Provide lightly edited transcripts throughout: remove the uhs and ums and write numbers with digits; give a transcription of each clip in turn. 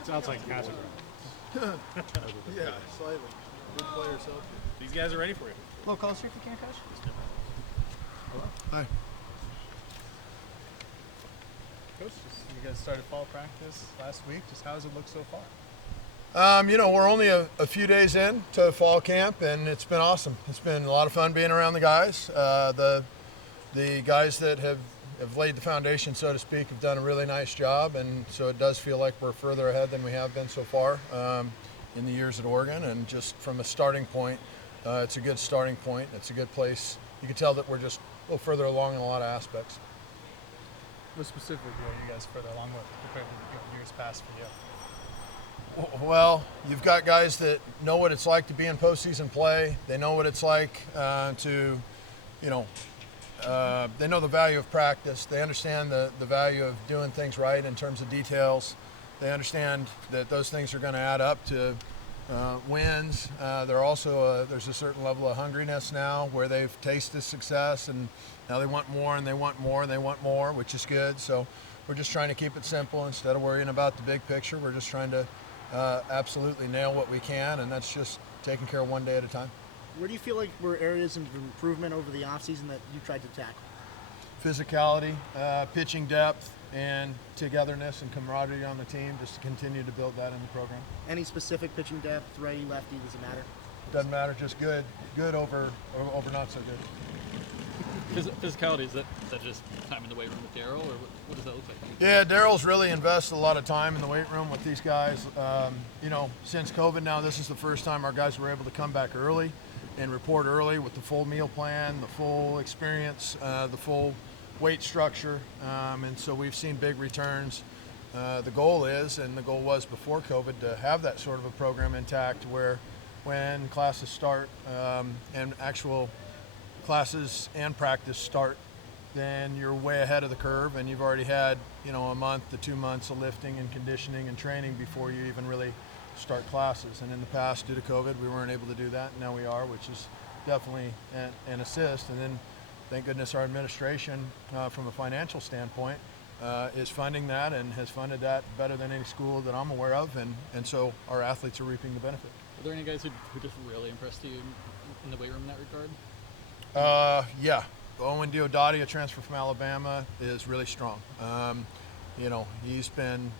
It's outside catching ground. Yeah, slightly. Good player selfie. These guys are ready for you. A little closer if you can, Coach. Hi. Coach, you guys started fall practice last week. Just how does it look so far? We're only a few days in to fall camp, and it's been awesome. It's been a lot of fun being around the guys. The guys that have laid the foundation, so to speak, have done a really nice job, and so it does feel like we're further ahead than we have been so far in the years at Oregon. And just from a starting point, it's a good starting point. It's a good place. You can tell that we're just a little further along in a lot of aspects. What specifically are you guys further along with compared to years past for you? Well, you've got guys that know what it's like to be in postseason play. They know what it's like they know the value of practice. They understand the value of doing things right in terms of details. They understand that those things are going to add up to wins. There's a certain level of hungriness now where they've tasted success, and now they want more and they want more and they want more, which is good. So we're just trying to keep it simple instead of worrying about the big picture. We're just trying to absolutely nail what we can, and that's just taking care of one day at a time. Where do you feel like were areas of improvement over the offseason that you tried to tackle? Physicality, pitching depth, and togetherness and camaraderie on the team, just to continue to build that in the program. Any specific pitching depth, righty, lefty, does it matter? Doesn't matter, just good over not so good. Physicality, is that just time in the weight room with Daryl, or what does that look like? Yeah, Daryl's really invested a lot of time in the weight room with these guys. Since COVID now, this is the first time our guys were able to come back early and report early with the full meal plan, the full experience, the full weight structure, and so we've seen big returns. The goal was before COVID to have that sort of a program intact where when classes start and actual classes and practice start, then you're way ahead of the curve and you've already had a month to 2 months of lifting and conditioning and training before you even really start classes. And in the past, due to COVID, we weren't able to do that, and now we are, which is definitely an assist. And then thank goodness our administration from a financial standpoint is funding that and has funded that better than any school that I'm aware of, and so our athletes are reaping the benefit. Are there any guys who just really impressed you in the weight room in that regard? Yeah. Owen Diodati, a transfer from Alabama, is really strong. He's been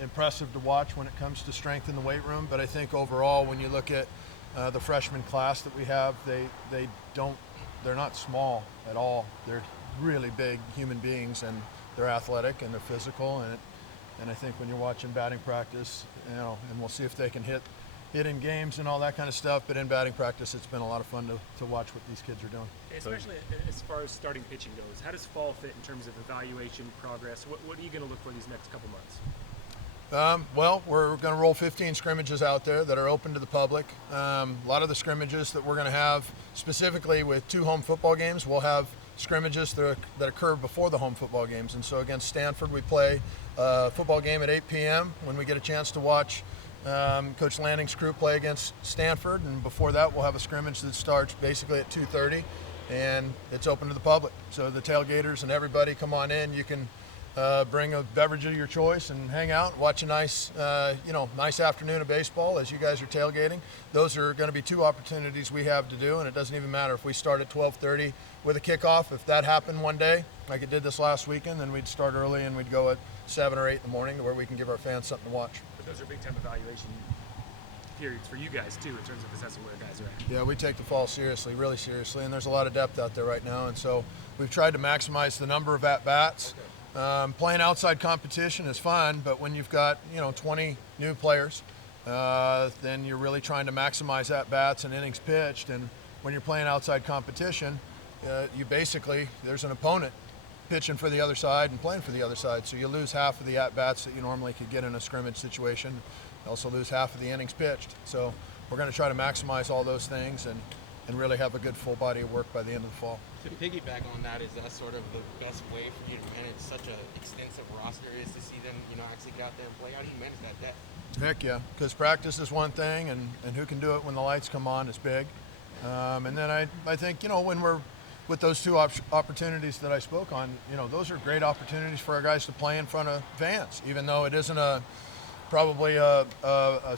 impressive to watch when it comes to strength in the weight room, but I think overall when you look at the freshman class that we have, they're not small at all. They're really big human beings, and they're athletic and they're physical, and I think when you're watching batting practice, and we'll see if they can hit in games and all that kind of stuff, but in batting practice, it's been a lot of fun to watch what these kids are doing. Especially as far as starting pitching goes, how does fall fit in terms of evaluation, progress? What are you going to look for these next couple months? Well, we're going to roll 15 scrimmages out there that are open to the public. A lot of the scrimmages that we're going to have, specifically with 2 home football games, we'll have scrimmages that occur before the home football games. And so against Stanford, we play a football game at 8 p.m. when we get a chance to watch Coach Lanning's crew play against Stanford, and before that we'll have a scrimmage that starts basically at 2:30, and it's open to the public. So the tailgaters and everybody come on in. You can bring a beverage of your choice and hang out, watch a nice afternoon of baseball as you guys are tailgating. Those are going to be 2 opportunities we have to do, and it doesn't even matter if we start at 12:30 with a kickoff. If that happened one day, like it did this last weekend, then we'd start early and we'd go at 7 or 8 in the morning to where we can give our fans something to watch. But those are big-time evaluation periods for you guys, too, in terms of assessing where guys are at. Yeah, we take the fall seriously, really seriously, and there's a lot of depth out there right now, and so we've tried to maximize the number of at-bats. Playing outside competition is fun, but when you've got 20 new players, then you're really trying to maximize at-bats and innings pitched. And when you're playing outside competition, there's an opponent pitching for the other side and playing for the other side, so you lose half of the at-bats that you normally could get in a scrimmage situation. You also lose half of the innings pitched. So we're going to try to maximize all those things and really have a good full body of work by the end of the fall. To piggyback on that, is that sort of the best way for you to manage such an extensive roster, is to see them, actually get out there and play? How do you manage that depth? Heck yeah, because practice is one thing, and who can do it when the lights come on is big. And then I think, when we're with those two opportunities that I spoke on, those are great opportunities for our guys to play in front of fans, even though it isn't probably a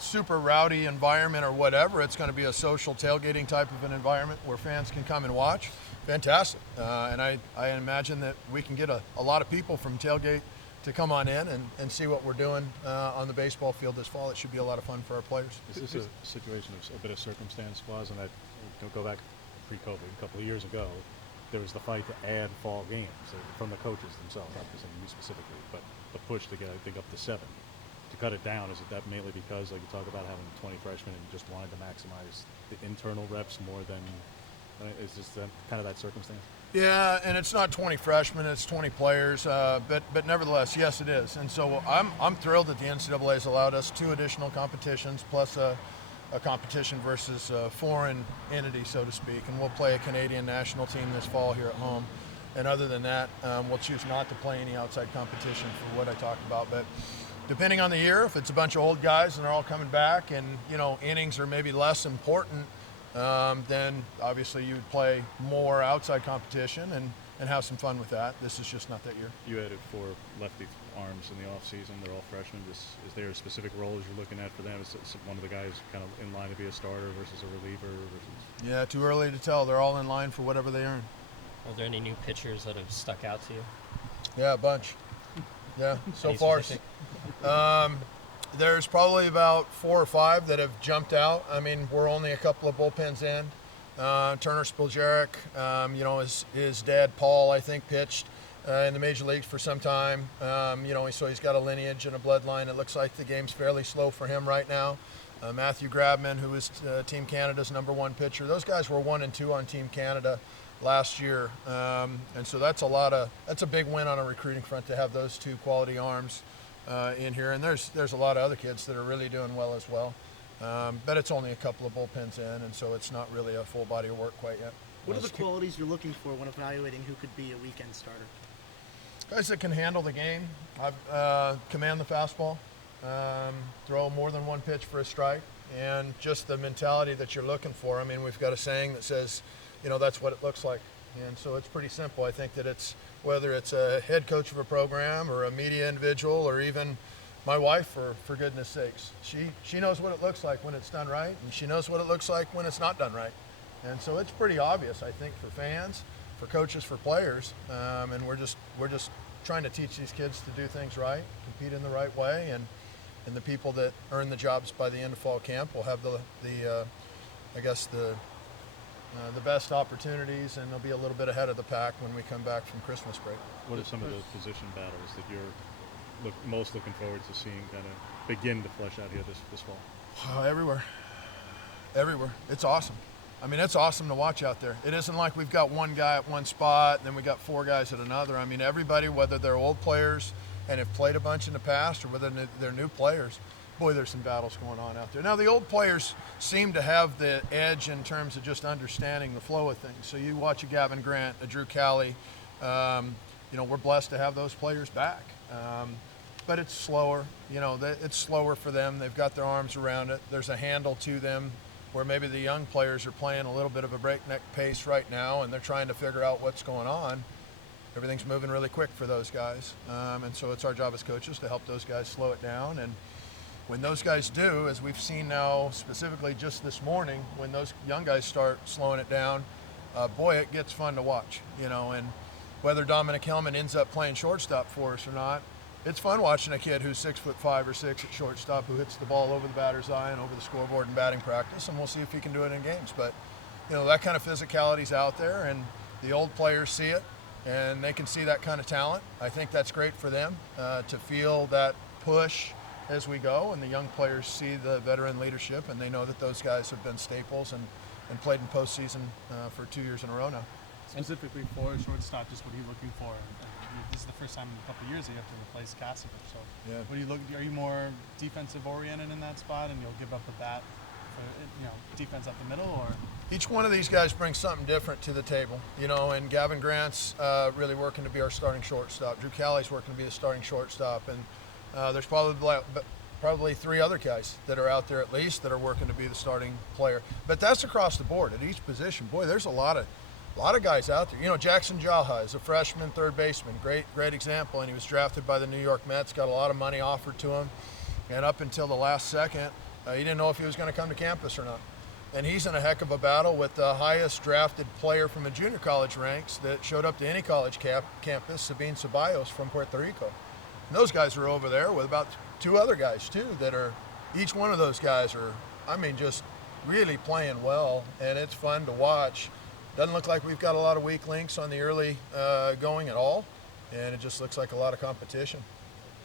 super rowdy environment or whatever. It's going to be a social tailgating type of an environment where fans can come and watch. Fantastic. And I imagine that we can get a lot of people from tailgate to come on in and see what we're doing on the baseball field this fall. It should be a lot of fun for our players. Is this a situation of a bit of circumstance, Waz, and that go back pre-COVID, a couple of years ago, there was the fight to add fall games from the coaches themselves, not saying you specifically, but the push to get, I think, up to 7. To cut it down, is it that mainly because, like you talk about having 20 freshmen and you just wanted to maximize the internal reps more than, is this kind of that circumstance? Yeah, and it's not 20 freshmen, it's 20 players, but nevertheless, yes, it is. And so I'm thrilled that the NCAA has allowed us 2 additional competitions plus a competition versus a foreign entity, so to speak. And we'll play a Canadian national team this fall here at home. And other than that, we'll choose not to play any outside competition for what I talked about. But depending on the year, if it's a bunch of old guys and they're all coming back and, innings are maybe less important, then obviously you would play more outside competition and have some fun with that. This is just not that year. You added 4 lefty arms in the offseason. They're all freshmen. Is there a specific roles you're looking at for them? Is one of the guys kind of in line to be a starter versus a reliever? Yeah, too early to tell. They're all in line for whatever they earn. Are there any new pitchers that have stuck out to you? Yeah, a bunch. Yeah, so Any far. specific? There's probably about 4 or 5 that have jumped out. I mean, we're only a couple of bullpens in. Turner Spiljarek, his dad, Paul, I think, pitched in the major leagues for some time. So he's got a lineage and a bloodline. It looks like the game's fairly slow for him right now. Matthew Grabman, who is Team Canada's #1 pitcher. Those guys were 1 and 2 on Team Canada last year. And so that's a big win on a recruiting front to have those 2 quality arms in here. And there's a lot of other kids that are really doing well as well. But it's only a couple of bullpens in, and so it's not really a full body of work quite yet. What are the qualities you're looking for when evaluating who could be a weekend starter? Guys that can handle the game, command the fastball, throw more than 1 pitch for a strike, and just the mentality that you're looking for. I mean, we've got a saying that says, that's what it looks like. And so it's pretty simple. I think that whether it's a head coach of a program or a media individual or even my wife, for goodness sakes, she knows what it looks like when it's done right, and she knows what it looks like when it's not done right. And so it's pretty obvious, I think, for fans, for coaches, for players, and we're just trying to teach these kids to do things right, compete in the right way, and the people that earn the jobs by the end of fall camp will have the best opportunities, and they'll be a little bit ahead of the pack when we come back from Christmas break. What are some of the position battles that you're most looking forward to seeing kind of begin to flesh out here this fall? Everywhere. It's awesome. I mean, it's awesome to watch out there. It isn't like we've got one guy at one spot and then we got 4 guys at another. I mean, everybody, whether they're old players and have played a bunch in the past or whether they're new players, boy, there's some battles going on out there. Now, the old players seem to have the edge in terms of just understanding the flow of things. So you watch a Gavin Grant, a Drew Cowley, we're blessed to have those players back. But it's slower, it's slower for them. They've got their arms around it. There's a handle to them where maybe the young players are playing a little bit of a breakneck pace right now and they're trying to figure out what's going on. Everything's moving really quick for those guys. And so it's our job as coaches to help those guys slow it down. And when those guys do, as we've seen now specifically just this morning, when those young guys start slowing it down, boy, it gets fun to watch, and whether Dominic Hellman ends up playing shortstop for us or not, it's fun watching a kid who's 6'5" or 6 at shortstop who hits the ball over the batter's eye and over the scoreboard in batting practice, and we'll see if he can do it in games. But that kind of physicality's out there, and the old players see it, and they can see that kind of talent. I think that's great for them to feel that push as we go, and the young players see the veteran leadership, and they know that those guys have been staples and played in postseason for 2 years in a row now. Specifically for shortstop, just what are you looking for? This is the first time in a couple of years that you have to replace Cassidy. So, Yeah. What do are you more defensive oriented in that spot, and you'll give up the bat for defense up the middle, or? Each one of these guys brings something different to the table, and Gavin Grant's really working to be our starting shortstop. Drew Cowley's working to be the starting shortstop, and there's probably 3 other guys that are out there at least that are working to be the starting player. But that's across the board at each position. Boy, there's a lot of A lot of guys out there. You know, Jackson Jaha is a freshman third baseman. Great example. And he was drafted by the New York Mets, got a lot of money offered to him. And up until the last second, he didn't know if he was going to come to campus or not. And he's in a heck of a battle with the highest drafted player from the junior college ranks that showed up to any college campus, Sabine Ceballos from Puerto Rico. And those guys are over there with about 2 other guys too that are, each one of those guys are, I mean, just really playing well, and it's fun to watch. Doesn't look like we've got a lot of weak links on the early going at all, and it just looks like a lot of competition.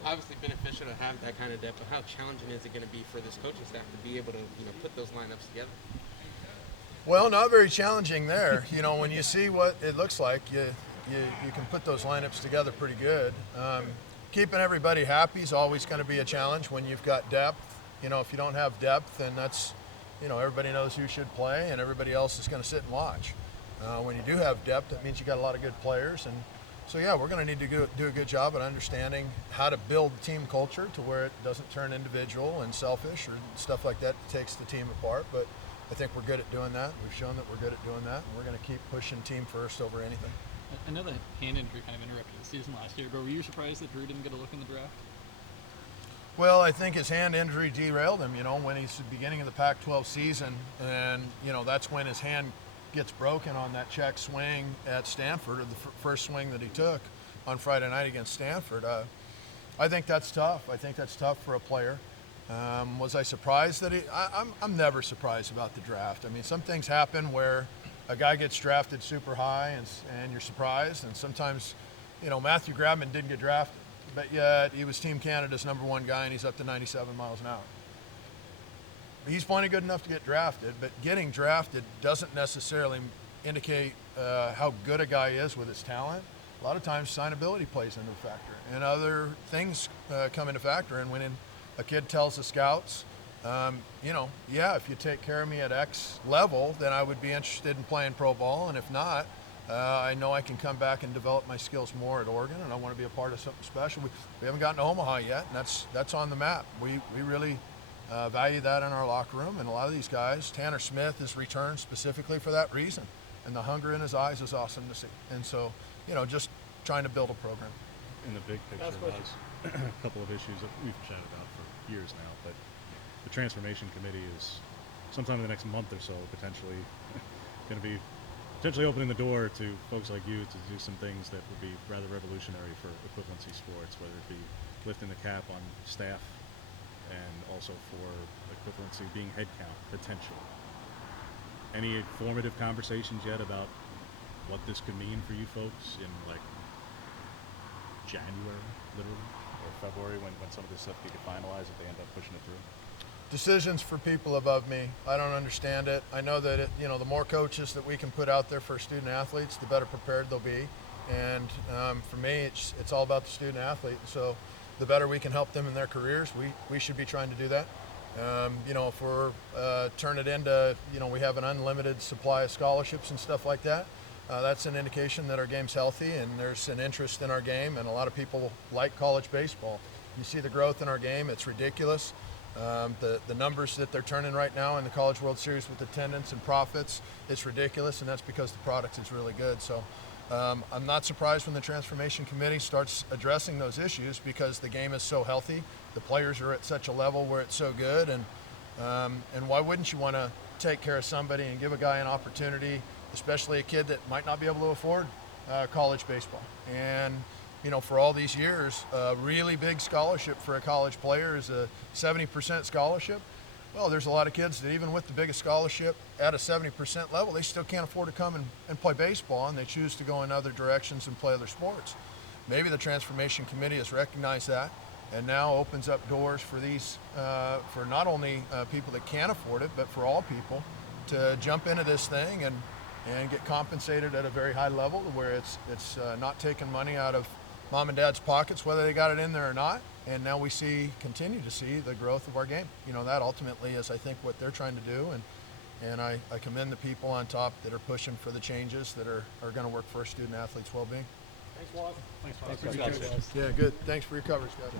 Obviously beneficial to have that kind of depth, but how challenging is it going to be for this coaching staff to be able to, put those lineups together? Well, not very challenging there. You know, when you see what it looks like, you can put those lineups together pretty good. Keeping everybody happy is always going to be a challenge when you've got depth. You know, if you don't have depth, then that's, everybody knows who should play and everybody else is going to sit and watch. When you do have depth, that means you got a lot of good players. And so, yeah, we're going to need to do a good job at understanding how to build team culture to where it doesn't turn individual and selfish or stuff like that that takes the team apart. But I think we're good at doing that. We've shown that we're good at doing that. And we're going to keep pushing team first over anything. I know the hand injury kind of interrupted the season last year, but were you surprised that Drew didn't get a look in the draft? Well, I think his hand injury derailed him, when he's the beginning of the Pac-12 season. And, that's when his hand gets broken on that check swing at Stanford, or the first swing that he took on Friday night against Stanford. I think that's tough. I think that's tough for a player. Was I surprised that I'm never surprised about the draft. I mean, some things happen where a guy gets drafted super high and you're surprised. And sometimes, Matthew Grabman didn't get drafted, but yet he was Team Canada's #1 guy and he's up to 97 miles an hour. He's plenty good enough to get drafted, but getting drafted doesn't necessarily indicate how good a guy is with his talent. A lot of times signability plays into a factor and other things come into factor. And when a kid tells the scouts, if you take care of me at X level, then I would be interested in playing pro ball. And if not, I know I can come back and develop my skills more at Oregon, and I want to be a part of something special. We haven't gotten to Omaha yet, and that's on the map. We really value that in our locker room, and a lot of these guys, Tanner Smith has returned specifically for that reason, and the hunger in his eyes is awesome to see. And so, just trying to build a program. In the big picture, was a couple of issues that we've chatted about for years now, but the transformation committee is sometime in the next month or so potentially going to be opening the door to folks like you to do some things that would be rather revolutionary for equivalency sports, whether it be lifting the cap on staff and also for equivalency being head count potential. Any formative conversations yet about what this could mean for you folks in January, literally, or February when some of this stuff can get finalized if they end up pushing it through? Decisions for people above me. I don't understand it. I know that the more coaches that we can put out there for student athletes, the better prepared they'll be. And for me, it's all about the student athlete. So the better we can help them in their careers, we should be trying to do that. If we're turn it into, we have an unlimited supply of scholarships and stuff like that, that's an indication that our game's healthy and there's an interest in our game, and a lot of people like college baseball. You see the growth in our game, it's ridiculous. The numbers that they're turning right now in the College World Series with attendance and profits, it's ridiculous, and that's because the product is really good. So I'm not surprised when the Transformation Committee starts addressing those issues, because the game is so healthy, the players are at such a level where it's so good, and why wouldn't you want to take care of somebody and give a guy an opportunity, especially a kid that might not be able to afford college baseball. And for all these years, a really big scholarship for a college player is a 70% scholarship. Well, there's a lot of kids that even with the biggest scholarship at a 70% level, they still can't afford to come and play baseball, and they choose to go in other directions and play other sports. Maybe the Transformation Committee has recognized that and now opens up doors for these, for not only people that can't afford it, but for all people to jump into this thing and get compensated at a very high level, where it's not taking money out of mom and dad's pockets, whether they got it in there or not. And now we continue to see the growth of our game. That ultimately is, I think, what they're trying to do. And I commend the people on top that are pushing for the changes that are going to work for our student athletes' well-being. Thanks, Waz. Thanks, guys. Yeah, good. Thanks for your coverage, guys.